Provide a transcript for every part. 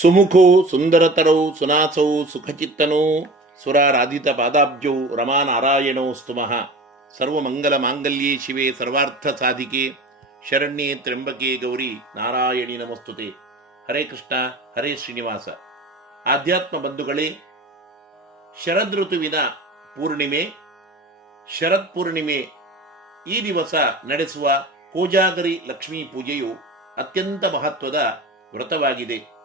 ಸುಮುಖೋ, ಸುಂದರತರೌ ಸುನಾಸೌ ಸುಖಚಿತ್ತನೋ ಸುರಾರಾಧಿತ ಪಾದಾಬ್ಜೌ ರಮಾನಾರಾಯಣೋ ಸ್ತುಮಃ. ಸರ್ವಮಂಗಲ ಮಾಂಗಲ್ಯೇ ಶಿವೆ ಸರ್ವಾರ್ಥ ಸಾಧಿಕೆ ಶರಣ್ಯೇ ತ್ರ್ಯಂಬಕೆ ಗೌರಿ ನಾರಾಯಣಿ ನಮಸ್ತುತೆ. ಹರೇ ಕೃಷ್ಣ, ಹರೇ ಶ್ರೀನಿವಾಸ. ಆಧ್ಯಾತ್ಮ ಬಂಧುಗಳೇ, ಶರದ್ ಋತುವಿನ ಪೂರ್ಣಿಮೆ ಶರತ್ ಪೂರ್ಣಿಮೆ ಈ ದಿವಸ ನಡೆಸುವ ಕೋಜಾಗರಿ ಲಕ್ಷ್ಮೀ ಪೂಜೆಯು ಅತ್ಯಂತ ಮಹತ್ವದ ವ್ರತವಾಗಿದೆ.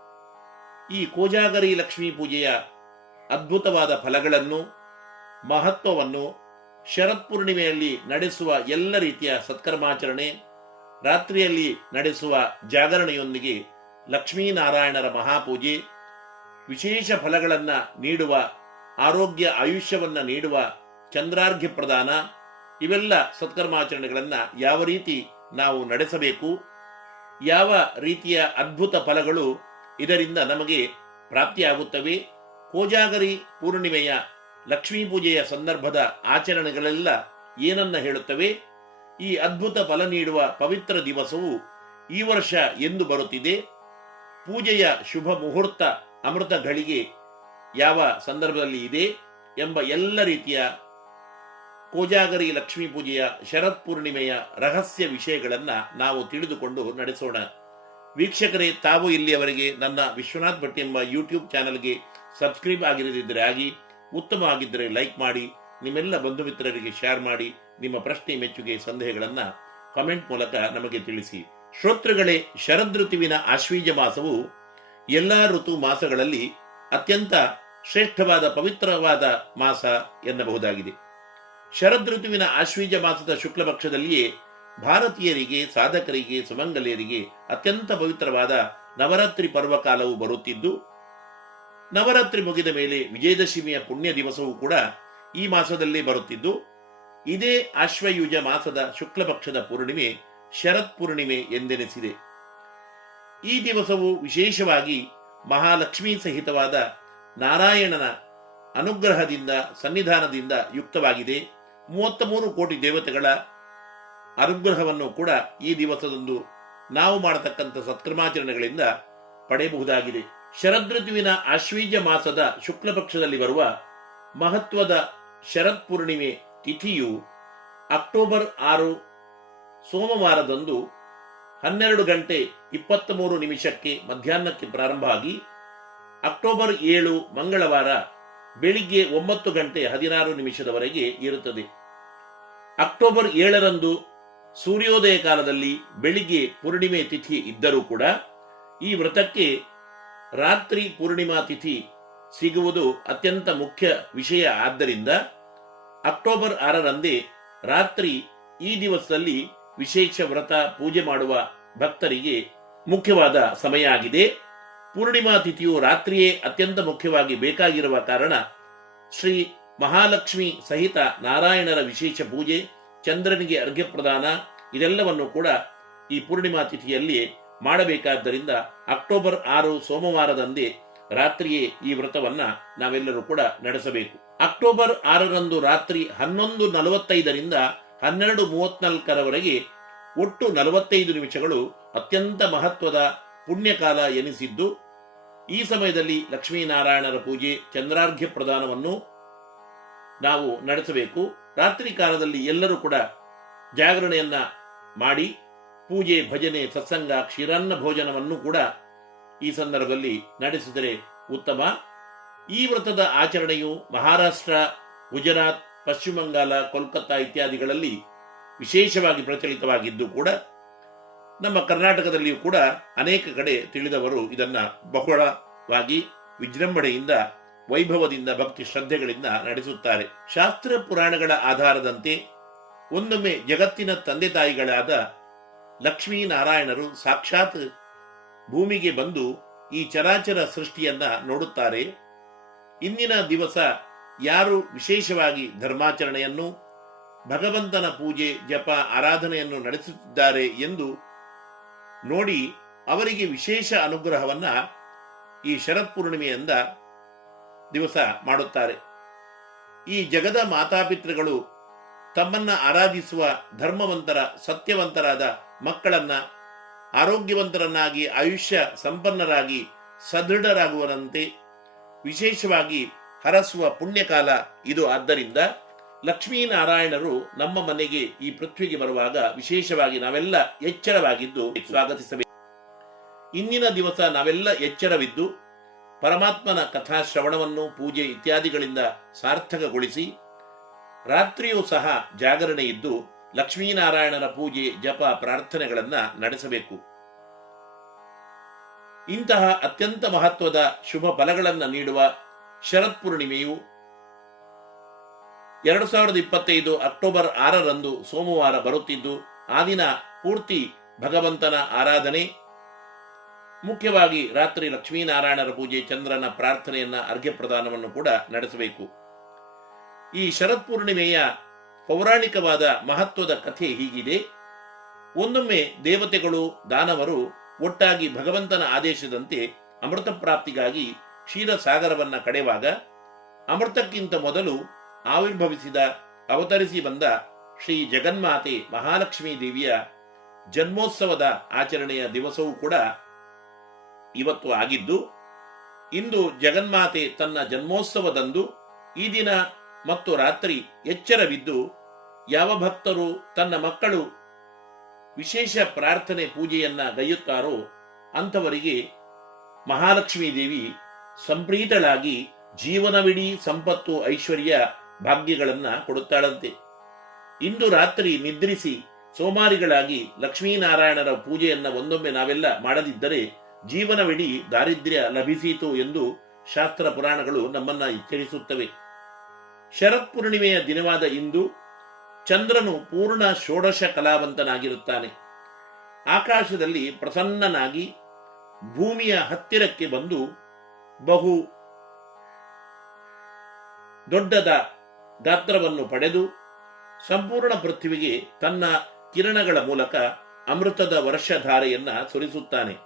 ಈ ಕೋಜಾಗರಿ ಲಕ್ಷ್ಮೀ ಪೂಜೆಯ ಅದ್ಭುತವಾದ ಫಲಗಳನ್ನು, ಮಹತ್ವವನ್ನು ಶರತ್ ಪೂರ್ಣಿಮೆಯಲ್ಲಿ ನಡೆಸುವ ಎಲ್ಲ ರೀತಿಯ ಸತ್ಕರ್ಮಾಚರಣೆ, ರಾತ್ರಿಯಲ್ಲಿ ನಡೆಸುವ ಜಾಗರಣೆಯೊಂದಿಗೆ ಲಕ್ಷ್ಮೀನಾರಾಯಣರ ಮಹಾಪೂಜೆ, ವಿಶೇಷ ಫಲಗಳನ್ನು ನೀಡುವ, ಆರೋಗ್ಯ ಆಯುಷ್ಯವನ್ನು ನೀಡುವ ಚಂದ್ರಾರ್ಘ್ಯ ಪ್ರದಾನ, ಇವೆಲ್ಲ ಸತ್ಕರ್ಮಾಚರಣೆಗಳನ್ನು ಯಾವ ರೀತಿ ನಾವು ನಡೆಸಬೇಕು, ಯಾವ ರೀತಿಯ ಅದ್ಭುತ ಫಲಗಳು ಇದರಿಂದ ನಮಗೆ ಪ್ರಾಪ್ತಿಯಾಗುತ್ತವೆ. ಕೋಜಾಗರಿ ಪೂರ್ಣಿಮೆಯ ಲಕ್ಷ್ಮೀ ಪೂಜೆಯ ಸಂದರ್ಭದ ಆಚರಣೆಗಳೆಲ್ಲ ಏನನ್ನ ಹೇಳುತ್ತವೆ? ಈ ಅದ್ಭುತ ಫಲ ನೀಡುವ ಪವಿತ್ರ ದಿವಸವು ಈ ವರ್ಷ ಎಂದು ಬರುತ್ತಿದೆ. ಪೂಜೆಯ ಶುಭ ಮುಹೂರ್ತ ಅಮೃತ ಘಳಿಗೆ ಯಾವ ಸಂದರ್ಭದಲ್ಲಿ ಇದೆ ಎಂಬ ಎಲ್ಲ ರೀತಿಯ ಕೋಜಾಗರಿ ಲಕ್ಷ್ಮೀ ಪೂಜೆಯ ಶರತ್ ಪೂರ್ಣಿಮೆಯ ರಹಸ್ಯ ವಿಷಯಗಳನ್ನು ನಾವು ತಿಳಿದುಕೊಂಡು ನಡೆಸೋಣ. ವೀಕ್ಷಕರೇ, ತಾವು ಇಲ್ಲಿಯವರೆಗೆ ನನ್ನ ವಿಶ್ವನಾಥ್ ಭಟ್ ಎಂಬ ಯೂಟ್ಯೂಬ್ ಚಾನಲ್ಗೆ ಸಬ್ಸ್ಕ್ರೈಬ್ ಆಗಿರದಿದ್ದರೆ ಆಗಿ ಉತ್ತಮವಾಗಿದ್ದರೆ ಲೈಕ್ ಮಾಡಿ, ನಿಮ್ಮೆಲ್ಲ ಬಂಧು ಮಿತ್ರರಿಗೆ ಶೇರ್ ಮಾಡಿ, ನಿಮ್ಮ ಪ್ರಶ್ನೆ ಮೆಚ್ಚುಗೆ ಸಂದೇಹಗಳನ್ನು ಕಮೆಂಟ್ ಮೂಲಕ ನಮಗೆ ತಿಳಿಸಿ. ಶ್ರೋತೃಗಳೇ, ಶರದ್ ಋತುವಿನ ಆಶ್ವೀಜ ಮಾಸವು ಎಲ್ಲ ಋತು ಮಾಸಗಳಲ್ಲಿ ಅತ್ಯಂತ ಶ್ರೇಷ್ಠವಾದ, ಪವಿತ್ರವಾದ ಮಾಸ ಎನ್ನಬಹುದಾಗಿದೆ. ಶರದ್ ಋತುವಿನ ಆಶ್ವೀಜ ಮಾಸದ ಶುಕ್ಲ ಪಕ್ಷದಲ್ಲಿಯೇ ಭಾರತೀಯರಿಗೆ, ಸಾಧಕರಿಗೆ, ಸುಮಂಗಲಿಯರಿಗೆ ಅತ್ಯಂತ ಪವಿತ್ರವಾದ ನವರಾತ್ರಿ ಪರ್ವಕಾಲವು ಬರುತ್ತಿದ್ದು, ನವರಾತ್ರಿ ಮುಗಿದ ಮೇಲೆ ವಿಜಯದಶಮಿಯ ಪುಣ್ಯ ದಿವಸವೂ ಕೂಡ ಈ ಮಾಸದಲ್ಲಿ ಬರುತ್ತಿದ್ದು, ಇದೇ ಆಶ್ವಯುಜ ಮಾಸದ ಶುಕ್ಲಪಕ್ಷದ ಪೂರ್ಣಿಮೆ ಶರತ್ ಪೂರ್ಣಿಮೆ ಎಂದೆನಿಸಿದೆ. ಈ ದಿವಸವು ವಿಶೇಷವಾಗಿ ಮಹಾಲಕ್ಷ್ಮೀ ಸಹಿತವಾದ ನಾರಾಯಣನ ಅನುಗ್ರಹದಿಂದ, ಸನ್ನಿಧಾನದಿಂದ ಯುಕ್ತವಾಗಿದೆ. ಮೂವತ್ತ ಮೂರು ಕೋಟಿ ದೇವತೆಗಳ ಅನುಗ್ರಹವನ್ನು ಕೂಡ ಈ ದಿವಸದಂದು ನಾವು ಮಾಡತಕ್ಕಂಥ ಸತ್ಕರ್ಮಾಚರಣೆಗಳಿಂದ ಪಡೆಯಬಹುದಾಗಿದೆ. ಶರದೃತುವಿನ ಆಶ್ವೀಜ ಮಾಸದ ಶುಕ್ಲ ಪಕ್ಷದಲ್ಲಿ ಬರುವ ಮಹತ್ವದ ಶರತ್ ಪೂರ್ಣಿಮೆ ತಿಥಿಯು ಅಕ್ಟೋಬರ್ ಆರು ಸೋಮವಾರದಂದು ಹನ್ನೆರಡು ಗಂಟೆ ಇಪ್ಪತ್ತ್ ಮೂರು ನಿಮಿಷಕ್ಕೆ ಮಧ್ಯಾಹ್ನಕ್ಕೆ ಪ್ರಾರಂಭ ಆಗಿ ಅಕ್ಟೋಬರ್ ಏಳು ಮಂಗಳವಾರ ಬೆಳಿಗ್ಗೆ ಒಂಬತ್ತು ಗಂಟೆ ಹದಿನಾರು ನಿಮಿಷದವರೆಗೆ ಇರುತ್ತದೆ. ಅಕ್ಟೋಬರ್ ಏಳರಂದು ಸೂರ್ಯೋದಯ ಕಾಲದಲ್ಲಿ ಬೆಳಿಗ್ಗೆ ಪೂರ್ಣಿಮೆ ತಿಥಿ ಇದ್ದರೂ ಕೂಡ ಈ ವ್ರತಕ್ಕೆ ರಾತ್ರಿ ಪೂರ್ಣಿಮಾ ತಿಥಿ ಸಿಗುವುದು ಅತ್ಯಂತ ಮುಖ್ಯ ವಿಷಯ. ಆದ್ದರಿಂದ ಅಕ್ಟೋಬರ್ ಆರರಂದೇ ರಾತ್ರಿ ಈ ದಿವಸದಲ್ಲಿ ವಿಶೇಷ ವ್ರತ ಪೂಜೆ ಮಾಡುವ ಭಕ್ತರಿಗೆ ಮುಖ್ಯವಾದ ಸಮಯ ಆಗಿದೆ. ಪೂರ್ಣಿಮಾ ತಿಥಿಯು ರಾತ್ರಿಯೇ ಅತ್ಯಂತ ಮುಖ್ಯವಾಗಿ ಬೇಕಾಗಿರುವ ಕಾರಣ ಶ್ರೀ ಮಹಾಲಕ್ಷ್ಮಿ ಸಹಿತ ನಾರಾಯಣರ ವಿಶೇಷ ಪೂಜೆ ಚಂದ್ರನಿಗೆ ಅರ್ಘ್ಯ ಪ್ರದಾನ, ಇದೆಲ್ಲವನ್ನು ಕೂಡ ಈ ಪೂರ್ಣಿಮಾ ತಿಥಿಯಲ್ಲಿ ಮಾಡಬೇಕಾದ್ದರಿಂದ ಅಕ್ಟೋಬರ್ ಆರು ಸೋಮವಾರದಂದೇ ರಾತ್ರಿಯೇ ಈ ವ್ರತವನ್ನ ನಾವೆಲ್ಲರೂ ಕೂಡ ನಡೆಸಬೇಕು. ಅಕ್ಟೋಬರ್ ಆರರಂದು ರಾತ್ರಿ ಹನ್ನೊಂದು ನಲವತ್ತೈದರಿಂದ ಹನ್ನೆರಡು ಮೂವತ್ನಾಲ್ಕರವರೆಗೆ ಒಟ್ಟು ನಲವತ್ತೈದು ನಿಮಿಷಗಳು ಅತ್ಯಂತ ಮಹತ್ವದ ಪುಣ್ಯಕಾಲ ಎನಿಸಿದ್ದು, ಈ ಸಮಯದಲ್ಲಿ ಲಕ್ಷ್ಮೀನಾರಾಯಣರ ಪೂಜೆ ಚಂದ್ರಾರ್ಘ್ಯ ಪ್ರದಾನವನ್ನು ನಾವು ನಡೆಸಬೇಕು. ರಾತ್ರಿ ಕಾಲದಲ್ಲಿ ಎಲ್ಲರೂ ಕೂಡ ಜಾಗರಣೆಯನ್ನ ಮಾಡಿ ಪೂಜೆ, ಭಜನೆ, ಸತ್ಸಂಗ, ಕ್ಷೀರಾನ್ನ ಭೋಜನವನ್ನು ಕೂಡ ಈ ಸಂದರ್ಭದಲ್ಲಿ ನಡೆಸಿದರೆ ಉತ್ತಮ. ಈ ವ್ರತದ ಆಚರಣೆಯು ಮಹಾರಾಷ್ಟ್ರ, ಗುಜರಾತ್, ಪಶ್ಚಿಮ ಬಂಗಾಳ, ಕೋಲ್ಕತ್ತಾ ಇತ್ಯಾದಿಗಳಲ್ಲಿ ವಿಶೇಷವಾಗಿ ಪ್ರಚಲಿತವಾಗಿದ್ದು ಕೂಡ ನಮ್ಮ ಕರ್ನಾಟಕದಲ್ಲಿಯೂ ಕೂಡ ಅನೇಕ ಕಡೆ ತಿಳಿದವರು ಇದನ್ನ ಬಹುಳವಾಗಿ ವಿಜೃಂಭಣೆಯಿಂದ ವೈಭವದಿಂದ, ಭಕ್ತಿ, ಶ್ರದ್ಧೆಗಳಿಂದ ನಡೆಸುತ್ತಾರೆ. ಶಾಸ್ತ್ರ ಪುರಾಣಗಳ ಆಧಾರದಂತೆ ಒಂದೊಮ್ಮೆ ಜಗತ್ತಿನ ತಂದೆ ತಾಯಿಗಳಾದ ಲಕ್ಷ್ಮೀನಾರಾಯಣರು ಸಾಕ್ಷಾತ್ ಭೂಮಿಗೆ ಬಂದು ಈ ಚರಾಚರ ಸೃಷ್ಟಿಯನ್ನ ನೋಡುತ್ತಾರೆ. ಇಂದಿನ ದಿವಸ ಯಾರು ವಿಶೇಷವಾಗಿ ಧರ್ಮಾಚರಣೆಯನ್ನು, ಭಗವಂತನ ಪೂಜೆ, ಜಪ, ಆರಾಧನೆಯನ್ನು ನಡೆಸುತ್ತಿದ್ದಾರೆ ಎಂದು ನೋಡಿ ಅವರಿಗೆ ವಿಶೇಷ ಅನುಗ್ರಹವನ್ನ ಈ ಶರತ್ ಪೂರ್ಣಿಮೆಯಿಂದ ದಿವಸ ಮಾಡುತ್ತಾರೆ. ಈ ಜಗದ ಮಾತಾಪಿತೃಗಳು ತಮ್ಮನ್ನ ಆರಾಧಿಸುವ ಧರ್ಮವಂತರ, ಸತ್ಯವಂತರಾದ ಮಕ್ಕಳನ್ನ, ಆರೋಗ್ಯವಂತರನ್ನಾಗಿ, ಆಯುಷ್ಯ ಸಂಪನ್ನರಾಗಿ ಸದೃಢರಾಗುವರಂತೆ ವಿಶೇಷವಾಗಿ ಹರಸುವ ಪುಣ್ಯಕಾಲ ಇದು. ಆದ್ದರಿಂದ ಲಕ್ಷ್ಮೀನಾರಾಯಣರು ನಮ್ಮ ಮನೆಗೆ ಈ ಪೃಥ್ವಿಗೆ ಬರುವಾಗ ವಿಶೇಷವಾಗಿ ನಾವೆಲ್ಲ ಎಚ್ಚರವಾಗಿದ್ದು ಸ್ವಾಗತಿಸಬೇಕು. ಇಂದಿನ ದಿವಸ ನಾವೆಲ್ಲ ಎಚ್ಚರವಿದ್ದು ಪರಮಾತ್ಮನ ಕಥಾ ಶ್ರವಣವನ್ನು ಪೂಜೆ ಇತ್ಯಾದಿಗಳಿಂದ ಸಾರ್ಥಕಗೊಳಿಸಿ, ರಾತ್ರಿಯೂ ಸಹ ಜಾಗರಣೆ ಇದ್ದು ಲಕ್ಷ್ಮೀನಾರಾಯಣರ ಪೂಜೆ, ಜಪ, ಪ್ರಾರ್ಥನೆಗಳನ್ನು ನಡೆಸಬೇಕು. ಇಂತಹ ಅತ್ಯಂತ ಮಹತ್ವದ ಶುಭ ಫಲಗಳನ್ನು ನೀಡುವ ಶರತ್ ಪೂರ್ಣಿಮೆಯು ಎರಡು ಸಾವಿರದ ಇಪ್ಪತ್ತೈದು ಅಕ್ಟೋಬರ್ ಆರರಂದು ಸೋಮವಾರ ಬರುತ್ತಿದ್ದು, ಆ ದಿನ ಪೂರ್ತಿ ಭಗವಂತನ ಆರಾಧನೆ ಮುಖ್ಯವಾಗಿ ರಾತ್ರಿ ಲಕ್ಷ್ಮೀನಾರಾಯಣರ ಪೂಜೆ, ಚಂದ್ರನ ಪ್ರಾರ್ಥನೆಯನ್ನ ಅರ್ಘ್ಯ ಪ್ರದಾನವನ್ನು ಕೂಡ ನಡೆಸಬೇಕು. ಈ ಶರತ್ ಪೂರ್ಣಿಮೆಯ ಪೌರಾಣಿಕವಾದ ಮಹತ್ವದ ಕಥೆ ಹೀಗಿದೆ. ಒಂದೊಮ್ಮೆ ದೇವತೆಗಳು, ದಾನವರು ಒಟ್ಟಾಗಿ ಭಗವಂತನ ಆದೇಶದಂತೆ ಅಮೃತ ಪ್ರಾಪ್ತಿಗಾಗಿ ಕ್ಷೀರಸಾಗರವನ್ನ ಕಡೆಯುವಾಗ ಅಮೃತಕ್ಕಿಂತ ಮೊದಲು ಆವಿರ್ಭವಿಸಿದ, ಅವತರಿಸಿ ಬಂದ ಶ್ರೀ ಜಗನ್ಮಾತೆ ಮಹಾಲಕ್ಷ್ಮೀ ದೇವಿಯ ಜನ್ಮೋತ್ಸವದ ಆಚರಣೆಯ ದಿವಸವೂ ಕೂಡ ಇವತ್ತು ಆಗಿದ್ದು, ಇಂದು ಜಗನ್ಮಾತೆ ತನ್ನ ಜನ್ಮೋತ್ಸವದಂದು ಈ ದಿನ ಮತ್ತು ರಾತ್ರಿ ಎಚ್ಚರವಿದ್ದು, ಯಾವ ಭಕ್ತರು ತನ್ನ ಮಕ್ಕಳು ವಿಶೇಷ ಪ್ರಾರ್ಥನೆ ಪೂಜೆಯನ್ನ ಗೈಯುತ್ತಾರೋ ಅಂಥವರಿಗೆ ಮಹಾಲಕ್ಷ್ಮೀ ದೇವಿ ಸಂಪ್ರೀತಳಾಗಿ ಜೀವನವಿಡೀ ಸಂಪತ್ತು ಐಶ್ವರ್ಯ ಭಾಗ್ಯಗಳನ್ನ ಕೊಡುತ್ತಾಳಂತೆ. ಇಂದು ರಾತ್ರಿ ನಿದ್ರಿಸಿ ಸೋಮಾರಿಗಳಾಗಿ ಲಕ್ಷ್ಮೀನಾರಾಯಣರ ಪೂಜೆಯನ್ನ ಒಂದೊಮ್ಮೆ ನಾವೆಲ್ಲ ಮಾಡದಿದ್ದರೆ ಜೀವನವಿಡೀ ದಾರಿದ್ರ್ಯ ಲಭಿಸಿತು ಎಂದು ಶಾಸ್ತ್ರ ಪುರಾಣಗಳು ನಮ್ಮನ್ನ ಎಚ್ಚರಿಸುತ್ತವೆ. ಶರತ್ ಪೂರ್ಣಿಮೆಯ ದಿನವಾದ ಇಂದು ಚಂದ್ರನು ಪೂರ್ಣ ಷೋಡಶ ಕಲಾವಂತನಾಗಿರುತ್ತಾನೆ. ಆಕಾಶದಲ್ಲಿ ಪ್ರಸನ್ನನಾಗಿ ಭೂಮಿಯ ಹತ್ತಿರಕ್ಕೆ ಬಂದು ಬಹು ದೊಡ್ಡದ ಗಾತ್ರವನ್ನು ಪಡೆದು ಸಂಪೂರ್ಣ ಪೃಥ್ವಿಗೆ ತನ್ನ ಕಿರಣಗಳ ಮೂಲಕ ಅಮೃತದ ವರ್ಷಧಾರೆಯನ್ನ ಸುರಿಸುತ್ತಾನೆ.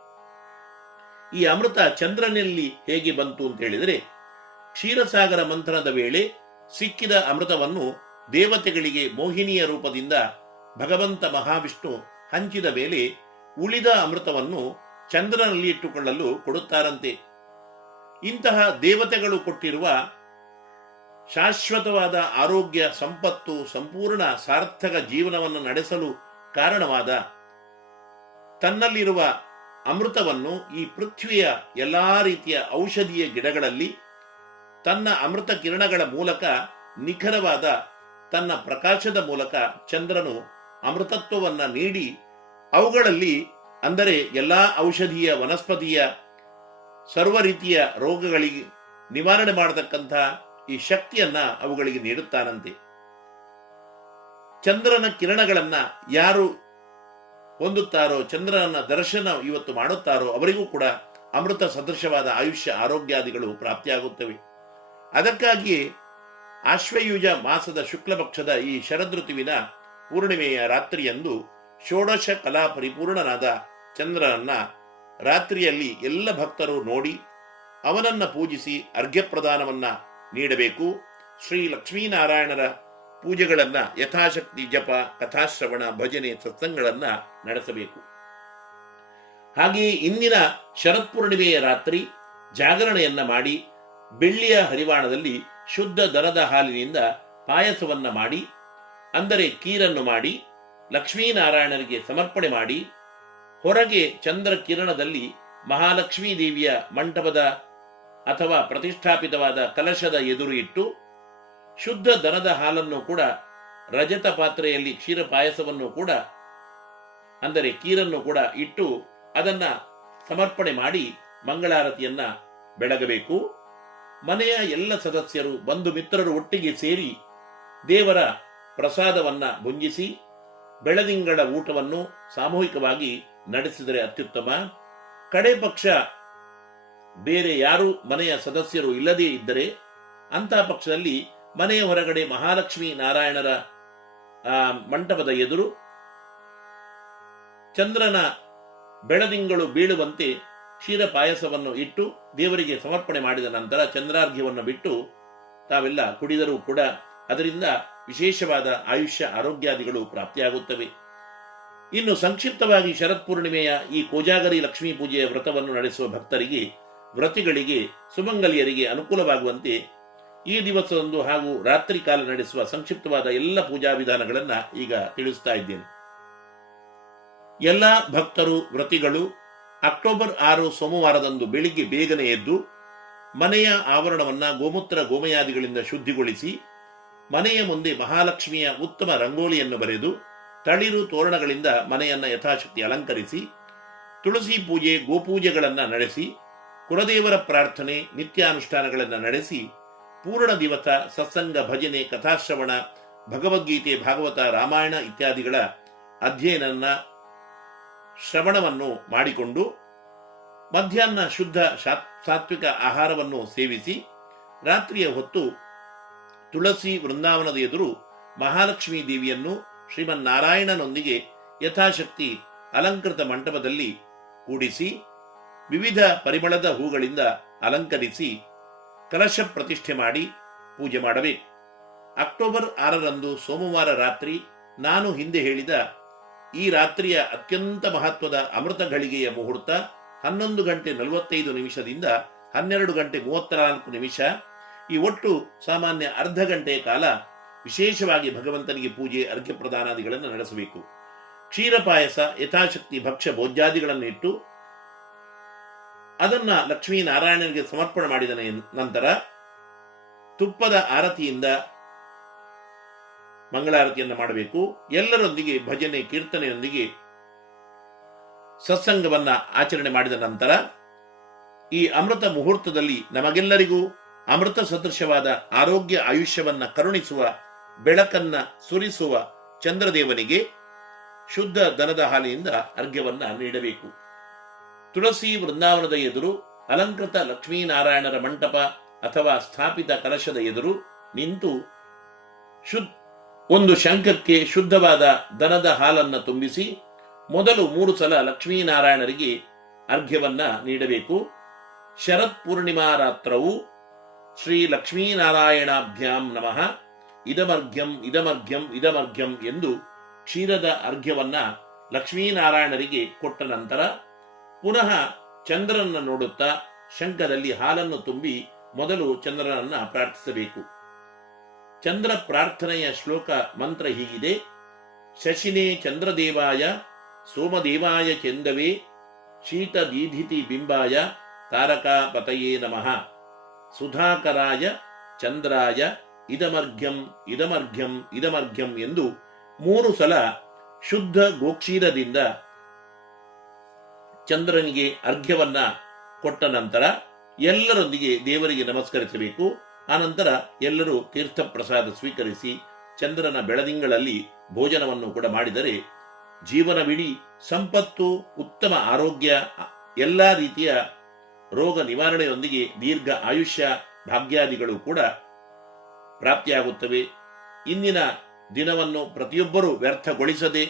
ಈ ಅಮೃತ ಚಂದ್ರನಲ್ಲಿ ಹೇಗೆ ಬಂತು ಅಂತ ಹೇಳಿದರೆ, ಕ್ಷೀರಸಾಗರ ಮಂಥನದ ವೇಳೆ ಸಿಕ್ಕಿದ ಅಮೃತವನ್ನು ದೇವತೆಗಳಿಗೆ ಮೋಹಿನಿಯ ರೂಪದಿಂದ ಭಗವಂತ ಮಹಾವಿಷ್ಣು ಹಂಚಿದ ಮೇಲೆ ಉಳಿದ ಅಮೃತವನ್ನು ಚಂದ್ರನಲ್ಲಿ ಇಟ್ಟುಕೊಳ್ಳಲು ಕೊಡುತ್ತಾರಂತೆ. ಇಂತಹ ದೇವತೆಗಳು ಕೊಟ್ಟಿರುವ ಶಾಶ್ವತವಾದ ಆರೋಗ್ಯ, ಸಂಪತ್ತು, ಸಂಪೂರ್ಣ ಸಾರ್ಥಕ ಜೀವನವನ್ನು ನಡೆಸಲು ಕಾರಣವಾದ ತನ್ನಲ್ಲಿರುವ ಅಮೃತವನ್ನು ಈ ಪೃಥ್ವಿಯ ಎಲ್ಲ ರೀತಿಯ ಔಷಧೀಯ ಗಿಡಗಳಲ್ಲಿ ತನ್ನ ಅಮೃತ ಕಿರಣಗಳ ಮೂಲಕ ನಿಖರವಾದ ತನ್ನ ಪ್ರಕಾಶದ ಮೂಲಕ ಚಂದ್ರನು ಅಮೃತತ್ವವನ್ನು ನೀಡಿ ಅವುಗಳಲ್ಲಿ ಅಂದರೆ ಎಲ್ಲಾ ಔಷಧೀಯ ವನಸ್ಪತಿಯ ಸರ್ವ ರೀತಿಯ ರೋಗಗಳಿಗೆ ನಿವಾರಣೆ ಮಾಡತಕ್ಕಂಥ ಈ ಶಕ್ತಿಯನ್ನ ಅವುಗಳಿಗೆ ನೀಡುತ್ತಾನಂತೆ. ಚಂದ್ರನ ಕಿರಣಗಳನ್ನ ಯಾರು ಹೊಂದುತ್ತಾರೋ, ಚಂದ್ರನ ದರ್ಶನ ಇವತ್ತು ಮಾಡುತ್ತಾರೋ, ಅವರಿಗೂ ಕೂಡ ಅಮೃತ ಸದೃಶವಾದ ಆಯುಷ್ಯ ಆರೋಗ್ಯಾದಿಗಳು ಪ್ರಾಪ್ತಿಯಾಗುತ್ತವೆ. ಅದಕ್ಕಾಗಿಯೇ ಆಶ್ವಯುಜ ಮಾಸದ ಶುಕ್ಲ ಪಕ್ಷದ ಈ ಶರದೃತುವಿನ ಪೂರ್ಣಿಮೆಯ ರಾತ್ರಿಯಂದು ಷೋಡಶ ಕಲಾ ಪರಿಪೂರ್ಣನಾದ ಚಂದ್ರನನ್ನ ರಾತ್ರಿಯಲ್ಲಿ ಎಲ್ಲ ಭಕ್ತರು ನೋಡಿ, ಅವನನ್ನ ಪೂಜಿಸಿ ಅರ್ಘ್ಯ ಪ್ರದಾನವನ್ನ ನೀಡಬೇಕು. ಶ್ರೀ ಲಕ್ಷ್ಮೀನಾರಾಯಣರ ಪೂಜೆಗಳನ್ನ, ಯಥಾಶಕ್ತಿ ಜಪ, ಕಥಾಶ್ರವಣ, ಭಜನೆ, ಸತ್ಸಂಗಗಳನ್ನ ನಡೆಸಬೇಕು. ಹಾಗೆಯೇ ಇಂದಿನ ಶರತ್ ಪೂರ್ಣಿಮೆಯ ರಾತ್ರಿ ಜಾಗರಣೆಯನ್ನ ಮಾಡಿ, ಬೆಳ್ಳಿಯ ಹರಿವಾಣದಲ್ಲಿ ಶುದ್ಧ ದನದ ಹಾಲಿನಿಂದ ಪಾಯಸವನ್ನ ಮಾಡಿ, ಅಂದರೆ ಕೀರನ್ನು ಮಾಡಿ, ಲಕ್ಷ್ಮೀನಾರಾಯಣರಿಗೆ ಸಮರ್ಪಣೆ ಮಾಡಿ, ಹೊರಗೆ ಚಂದ್ರ ಕಿರಣದಲ್ಲಿ ಮಹಾಲಕ್ಷ್ಮೀ ದೇವಿಯ ಮಂಟಪದ ಅಥವಾ ಪ್ರತಿಷ್ಠಾಪಿತವಾದ ಕಲಶದ ಎದುರು ಇಟ್ಟು ಶುದ್ಧ ದನದ ಹಾಲನ್ನು ಕೂಡ ರಜತ ಪಾತ್ರೆಯಲ್ಲಿ ಕ್ಷೀರ ಪಾಯಸವನ್ನು ಕೂಡ, ಅಂದರೆ ಕೀರನ್ನು ಕೂಡ ಇಟ್ಟು ಅದನ್ನ ಸಮರ್ಪಣೆ ಮಾಡಿ ಮಂಗಳಾರತಿಯನ್ನ ಬೆಳಗಬೇಕು. ಮನೆಯ ಎಲ್ಲ ಸದಸ್ಯರು, ಬಂಧು ಮಿತ್ರರು ಒಟ್ಟಿಗೆ ಸೇರಿ ದೇವರ ಪ್ರಸಾದವನ್ನ ಭುಂಜಿಸಿ ಬೆಳದಿಂಗಳ ಊಟವನ್ನು ಸಾಮೂಹಿಕವಾಗಿ ನಡೆಸಿದರೆ ಅತ್ಯುತ್ತಮ. ಕಡೆ ಪಕ್ಷ ಬೇರೆ ಯಾರು ಮನೆಯ ಸದಸ್ಯರು ಇಲ್ಲದೇ ಇದ್ದರೆ ಅಂತಹ ಪಕ್ಷದಲ್ಲಿ ಮನೆಯ ಹೊರಗಡೆ ಮಹಾಲಕ್ಷ್ಮಿ ನಾರಾಯಣರ ಮಂಟಪದ ಎದುರು ಚಂದ್ರನ ಬೆಳದಿಂಗಳು ಬೀಳುವಂತೆ ಕ್ಷೀರ ಪಾಯಸವನ್ನು ಇಟ್ಟು ದೇವರಿಗೆ ಸಮರ್ಪಣೆ ಮಾಡಿದ ನಂತರ ಚಂದ್ರಾರ್ಘ್ಯವನ್ನು ಬಿಟ್ಟು ತಾವೆಲ್ಲ ಕುಡಿದರೂ ಕೂಡ ಅದರಿಂದ ವಿಶೇಷವಾದ ಆಯುಷ್ಯ ಆರೋಗ್ಯಾದಿಗಳು ಪ್ರಾಪ್ತಿಯಾಗುತ್ತವೆ. ಇನ್ನು ಸಂಕ್ಷಿಪ್ತವಾಗಿ ಶರತ್ ಪೂರ್ಣಿಮೆಯ ಈ ಕೋಜಾಗರಿ ಲಕ್ಷ್ಮೀ ಪೂಜೆಯ ವ್ರತವನ್ನು ನಡೆಸುವ ಭಕ್ತರಿಗೆ, ವ್ರತಿಗಳಿಗೆ, ಸುಮಂಗಲಿಯರಿಗೆ ಅನುಕೂಲವಾಗುವಂತೆ ಈ ದಿವಸದಂದು ಹಾಗೂ ರಾತ್ರಿ ಕಾಲ ನಡೆಸುವ ಸಂಕ್ಷಿಪ್ತವಾದ ಎಲ್ಲ ಪೂಜಾ ವಿಧಾನಗಳನ್ನ ಈಗ ತಿಳಿಸ್ತಾ ಇದ್ದೇನೆ. ಎಲ್ಲ ಭಕ್ತರು, ವ್ರತಿಗಳು, ಅಕ್ಟೋಬರ್ ಆರು ಸೋಮವಾರದಂದು ಬೆಳಿಗ್ಗೆ ಬೇಗನೆ ಎದ್ದು ಮನೆಯ ಆವರಣವನ್ನ ಗೋಮೂತ್ರ ಗೋಮಯಾದಿಗಳಿಂದ ಶುದ್ಧಿಗೊಳಿಸಿ, ಮನೆಯ ಮುಂದೆ ಮಹಾಲಕ್ಷ್ಮಿಯ ಉತ್ತಮ ರಂಗೋಲಿಯನ್ನು ಬರೆದು, ತಳಿರು ತೋರಣಗಳಿಂದ ಮನೆಯನ್ನ ಯಥಾಶಕ್ತಿ ಅಲಂಕರಿಸಿ, ತುಳಸಿ ಪೂಜೆ, ಗೋಪೂಜೆಗಳನ್ನು ನಡೆಸಿ, ಕುಲದೇವರ ಪ್ರಾರ್ಥನೆ, ನಿತ್ಯಾನುಷ್ಠಾನಗಳನ್ನು ನಡೆಸಿ ಪೂರ್ಣ ದಿವಸ ಸತ್ಸಂಗ ಭಜನೆ ಕಥಾಶ್ರವಣ ಭಗವದ್ಗೀತೆ ಭಾಗವತ ರಾಮಾಯಣ ಇತ್ಯಾದಿಗಳ ಅಧ್ಯಯನ ಶ್ರವಣವನ್ನು ಮಾಡಿಕೊಂಡು ಮಧ್ಯಾಹ್ನ ಶುದ್ಧ ಸಾತ್ವಿಕ ಆಹಾರವನ್ನು ಸೇವಿಸಿ ರಾತ್ರಿಯ ಹೊತ್ತು ತುಳಸಿ ವೃಂದಾವನದ ಎದುರು ಮಹಾಲಕ್ಷ್ಮೀ ದೇವಿಯನ್ನು ಶ್ರೀಮನ್ನಾರಾಯಣನೊಂದಿಗೆ ಯಥಾಶಕ್ತಿ ಅಲಂಕೃತ ಮಂಟಪದಲ್ಲಿ ಕೂಡಿಸಿ ವಿವಿಧ ಪರಿಮಳದ ಹೂಗಳಿಂದ ಅಲಂಕರಿಸಿ ಕಲಶ ಪ್ರತಿಷ್ಠೆ ಮಾಡಿ ಪೂಜೆ ಮಾಡಬೇಕು. ಅಕ್ಟೋಬರ್ ಆರರಂದು ಸೋಮವಾರ ರಾತ್ರಿ ನಾನು ಹಿಂದೆ ಹೇಳಿದ ಈ ರಾತ್ರಿಯ ಅತ್ಯಂತ ಮಹತ್ವದ ಅಮೃತ ಘಳಿಗೆಯ ಮುಹೂರ್ತ ಹನ್ನೊಂದು ಗಂಟೆ ನಲವತ್ತೈದು ನಿಮಿಷದಿಂದ ಹನ್ನೆರಡು ಗಂಟೆ ಮೂವತ್ನಾಲ್ಕು ನಿಮಿಷ. ಈ ಒಟ್ಟು ಸಾಮಾನ್ಯ ಅರ್ಧ ಗಂಟೆಯ ಕಾಲ ವಿಶೇಷವಾಗಿ ಭಗವಂತನಿಗೆ ಪೂಜೆ, ಅರ್ಘ್ಯ ಪ್ರದಾನಾದಿಗಳನ್ನು ನಡೆಸಬೇಕು. ಕ್ಷೀರ ಪಾಯಸ ಯಥಾಶಕ್ತಿ, ಭಕ್ಷ್ಯ ಭೋಜ್ಯಾದಿಗಳನ್ನು ಇಟ್ಟು ಅದನ್ನ ಲಕ್ಷ್ಮೀನಾರಾಯಣನಿಗೆ ಸಮರ್ಪಣೆ ಮಾಡಿದ ನಂತರ ತುಪ್ಪದ ಆರತಿಯಿಂದ ಮಂಗಳಾರತಿಯನ್ನು ಮಾಡಬೇಕು. ಎಲ್ಲರೊಂದಿಗೆ ಭಜನೆ, ಕೀರ್ತನೆಯೊಂದಿಗೆ ಸತ್ಸಂಗವನ್ನ ಆಚರಣೆ ಮಾಡಿದ ನಂತರ ಈ ಅಮೃತ ಮುಹೂರ್ತದಲ್ಲಿ ನಮಗೆಲ್ಲರಿಗೂ ಅಮೃತ ಸದೃಶವಾದ ಆರೋಗ್ಯ ಆಯುಷ್ಯವನ್ನ ಕರುಣಿಸುವ, ಬೆಳಕನ್ನ ಸುರಿಸುವ ಚಂದ್ರದೇವನಿಗೆ ಶುದ್ಧ ದನದ ಹಾಲಿನಿಂದ ಅರ್ಘ್ಯವನ್ನ ನೀಡಬೇಕು. ತುಳಸಿ ವೃಂದಾವನದ ಎದುರು ಅಲಂಕೃತ ಲಕ್ಷ್ಮೀನಾರಾಯಣರ ಮಂಟಪ ಅಥವಾ ಸ್ಥಾಪಿತ ಕಲಶದ ಎದುರು ನಿಂತು ಶುದ್ಧ ಒಂದು ಶಂಕಕ್ಕೆ ಶುದ್ಧವಾದ ದನದ ಹಾಲನ್ನ ತುಂಬಿಸಿ ಮೊದಲು ಮೂರು ಸಲ ಲಕ್ಷ್ಮೀನಾರಾಯಣರಿಗೆ ಅರ್ಘ್ಯವನ್ನ ನೀಡಬೇಕು. ಶರತ್ ಪೂರ್ಣಿಮಾ ರಾತ್ರವು ಶ್ರೀ ಲಕ್ಷ್ಮೀನಾರಾಯಣಾಭ್ಯಾಂ ನಮಃ. ಇದಮರ್ಘ್ಯಂ ಇದಮರ್ಘ್ಯಂ ಇದಮರ್ಘ್ಯಂ ಎಂದು ಕ್ಷೀರದ ಅರ್ಘ್ಯವನ್ನ ಲಕ್ಷ್ಮೀನಾರಾಯಣರಿಗೆ ಕೊಟ್ಟ ನಂತರ ಪುನಃ ಚಂದ್ರನನ್ನ ನೋಡುತ್ತಾ ಶಂಖದಲ್ಲಿ ಹಾಲನ್ನು ತುಂಬಿ ಮೊದಲು ಚಂದ್ರನನ್ನ ಪ್ರಾರ್ಥಿಸಬೇಕು. ಚಂದ್ರ ಪ್ರಾರ್ಥನೆಯ ಶ್ಲೋಕ ಮಂತ್ರ ಹೀಗಿದೆ. ಶಶಿನೇ ಚಂದ್ರದೇವಾಯ, ಸೋಮದೇವಾಯ ಚಂದವೇ ಶೀತ ದೀಧಿತಿ ಬಿಂಬಾಯ, ತಾರಕಾಪತಯೇ ನಮಃ. ಸುಧಾಕರಾಯ, ಚಂದ್ರಾಯ, ಇದಮರ್ಘ್ಯಂ ಇದಮರ್ಘ್ಯಂ ಇದಮರ್ಘ್ಯಂ ಎಂದು ಮೂರು ಸಲ ಶುದ್ಧ ಗೋಕ್ಷೀರದಿಂದ ಚಂದ್ರನಿಗೆ ಅರ್ಘ್ಯವನ್ನ ಕೊಟ್ಟ ನಂತರ ಎಲ್ಲರೊಂದಿಗೆ ದೇವರಿಗೆ ನಮಸ್ಕರಿಸಬೇಕು. ಆನಂತರ ಎಲ್ಲರೂ ತೀರ್ಥ ಪ್ರಸಾದ ಸ್ವೀಕರಿಸಿ ಚಂದ್ರನ ಬೆಳದಿಂಗಳಲ್ಲಿ ಭೋಜನವನ್ನು ಕೂಡ ಮಾಡಿದರೆ ಜೀವನವಿಡೀ ಸಂಪತ್ತು, ಉತ್ತಮ ಆರೋಗ್ಯ, ಎಲ್ಲ ರೀತಿಯ ರೋಗ ನಿವಾರಣೆಯೊಂದಿಗೆ ದೀರ್ಘ ಆಯುಷ್ಯ ಭಾಗ್ಯಾದಿಗಳು ಕೂಡ ಪ್ರಾಪ್ತಿಯಾಗುತ್ತವೆ. ಇಂದಿನ ದಿನವನ್ನು ಪ್ರತಿಯೊಬ್ಬರೂ ವ್ಯರ್ಥಗೊಳಿಸದೆ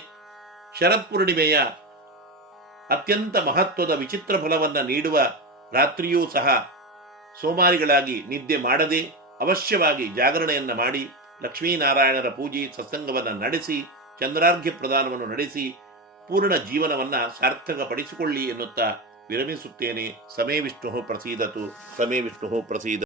ಶರತ್ ಪೂರ್ಣಿಮೆಯ ಅತ್ಯಂತ ಮಹತ್ವದ ವಿಚಿತ್ರ ಫಲವನ್ನ ನೀಡುವ ರಾತ್ರಿಯೂ ಸಹ ಸೋಮಾರಿಗಳಾಗಿ ನಿದ್ದೆ ಮಾಡದೆ ಅವಶ್ಯವಾಗಿ ಜಾಗರಣೆಯನ್ನ ಮಾಡಿ ಲಕ್ಷ್ಮೀನಾರಾಯಣರ ಪೂಜೆ ಸತ್ಸಂಗವನ್ನ ನಡೆಸಿ ಚಂದ್ರಾರ್ಘ್ಯ ಪ್ರದಾನವನ್ನು ನಡೆಸಿ ಪೂರ್ಣ ಜೀವನವನ್ನ ಸಾರ್ಥಕಪಡಿಸಿಕೊಳ್ಳಿ ಎನ್ನುತ್ತಾ ವಿರಮಿಸುತ್ತೇನೆ. ಸಮೇ ವಿಷ್ಣು ಪ್ರಸೀದತು. ಸಮೇ ವಿಷ್ಣು ಪ್ರಸೀದ